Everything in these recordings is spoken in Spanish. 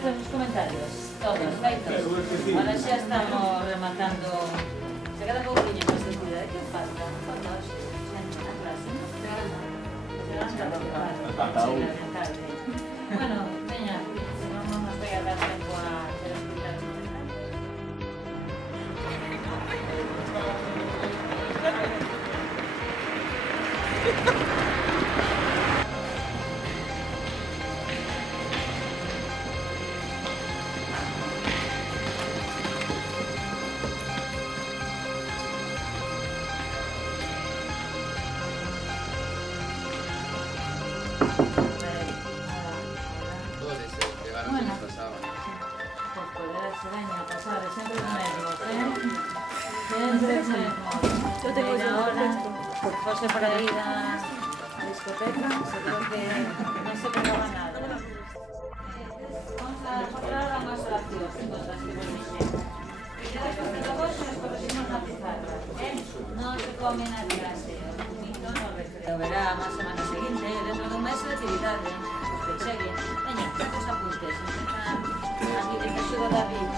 todos os comentarios? Todos, feitos. Ahora xa estamos rematando. Se queda pouquinho máis de cuidado. Que falta? Falta hoxe. Na clase, non? Bueno, veña, se non nos vai a dar tempo a ter explicar o José para ir a discoteca, seguro que non se pegaba nada. Vamos a mostrar a máis oracións, cosas que vos dixen. Quedas con el negocio e os corregimos na pizarra. Non se come na clase, o bonito no recreo. Verá a máis semana seguinte, dentro dun mes de actividade. Que cheguen. Veña, os apuntes. Aquí te axuda David.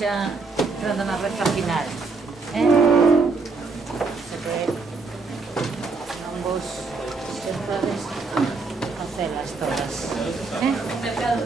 Xa entrando na recta final, sempre non vos sentades facelas todas, mercado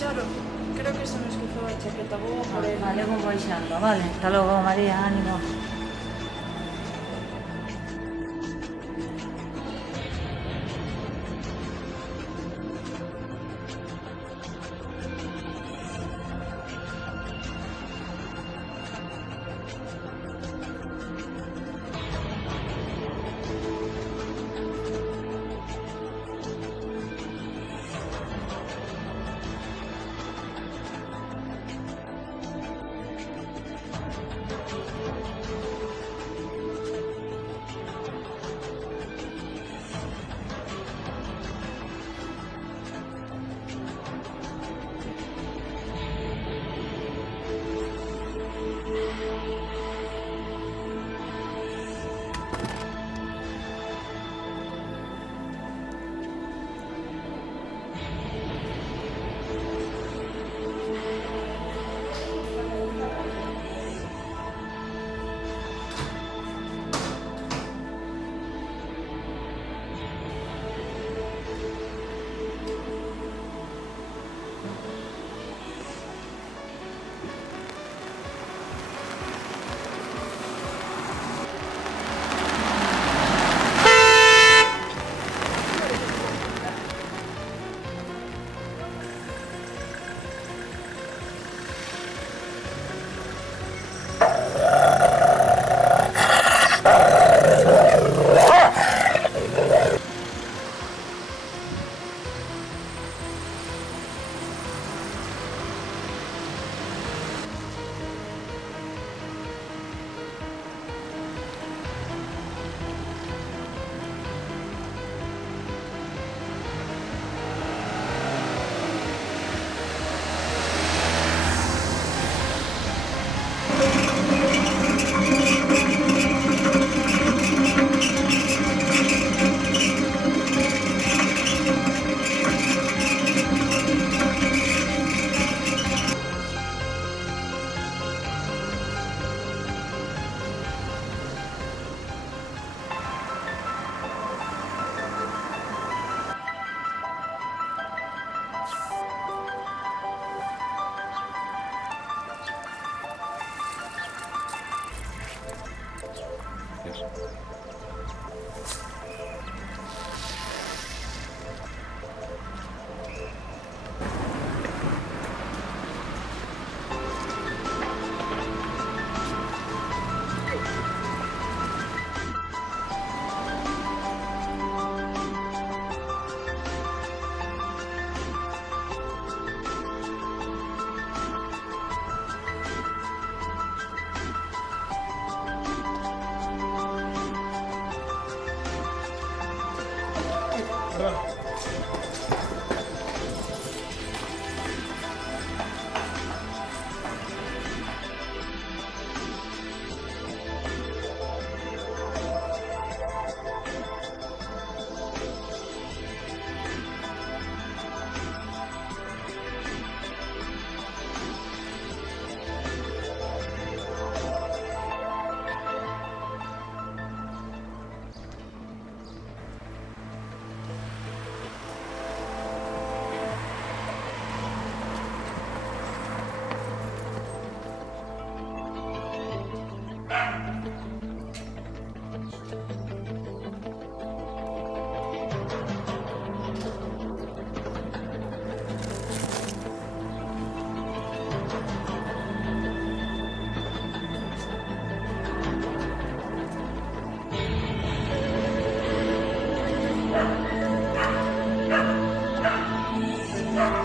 Charo, creo que se me esquizou a chaqueta, vou por el. Vale, vou baixando, vale. Hasta logo, María, ánimo. perdón.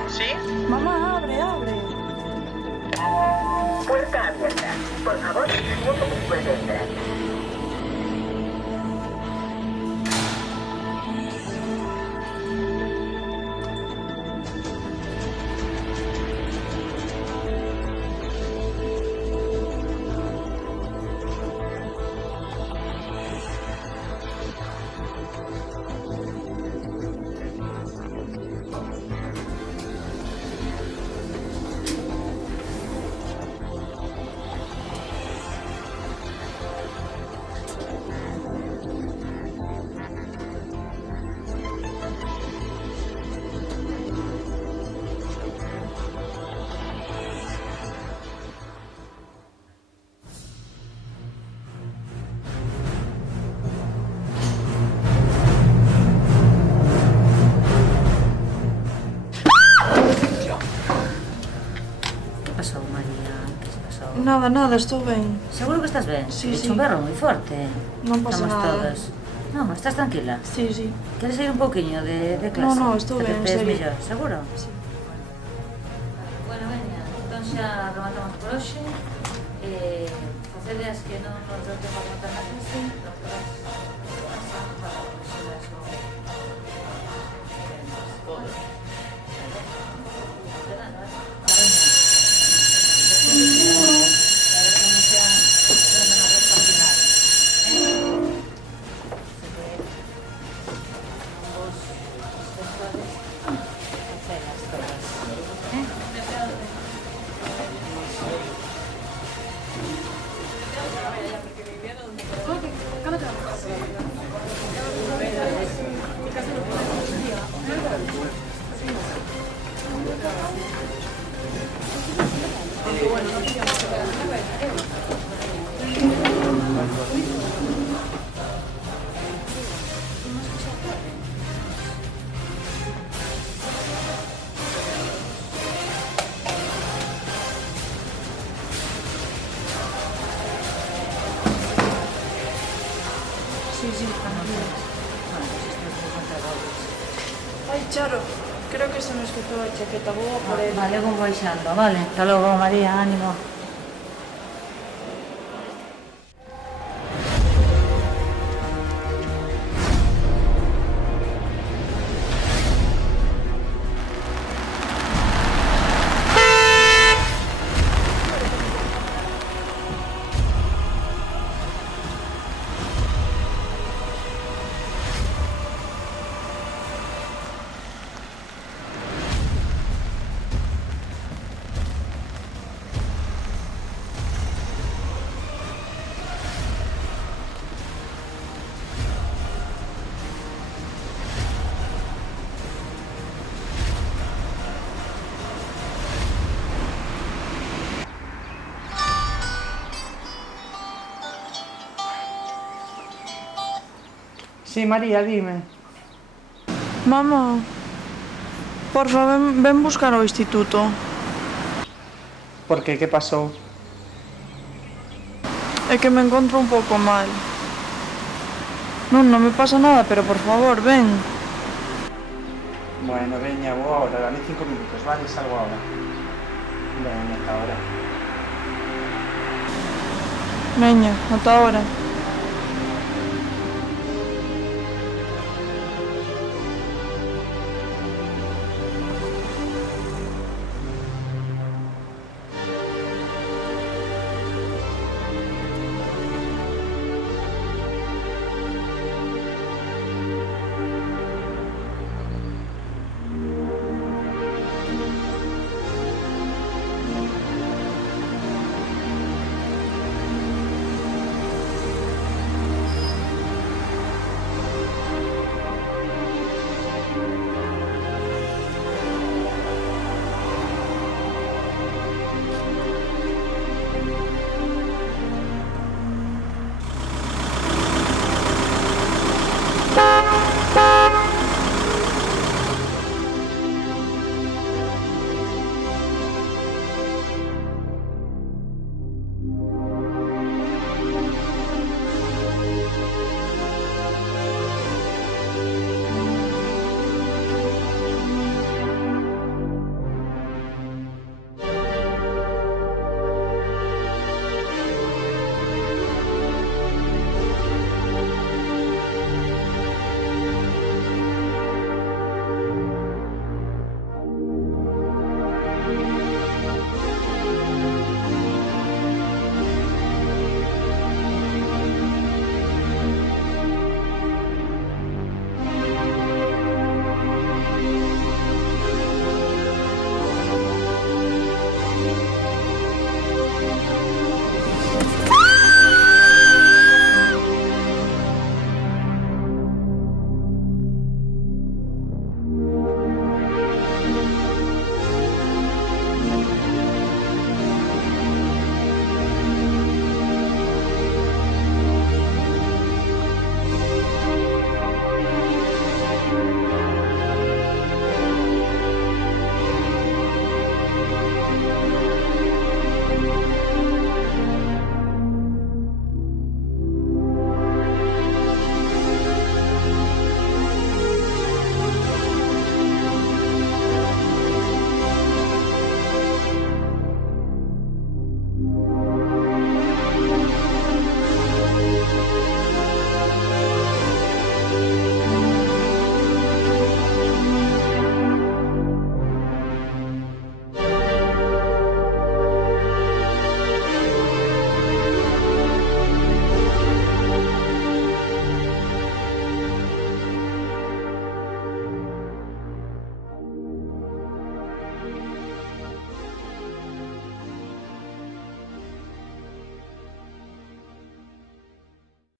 ¿Sí? Mamá, abre, abre. Puerta abierta. Por favor, siempre puede entrar. ¿Qué pasó, María? ¿Qué se pasó? Nada, nada, estou ben. ¿Seguro que estás ben? Sí, sí. Un berro moi forte. Non pasa Estamos nada. todos. Non, estás tranquila. Sí, sí. Queres ir un pouquiño de clase? No, estou Que te ben, en pedes serio. mellor, seguro? Sí. Bueno, veña, entón xa rematamos por hoxe. Facedes que non nos deu tempo a rematar na clase, nos quedamos pasando para resolver as cousas. Sí, sí, tranquilo. Ay, Charo, creo que se me esqueceu a chaqueta. Vou a por ela. Vale, vou baixando, vale. Hasta logo, María, ánimo. Sí, María, dime. Mamá, porfa, ven buscar ao instituto. Por qué? ¿Qué pasó? É que me encontro un pouco mal. Non me pasa nada, pero por favor, ven. Bueno, veña, vou ahora, dame 5 minutos, vale, salgo ahora. Veña, hasta ahora. Veña, ata ahora.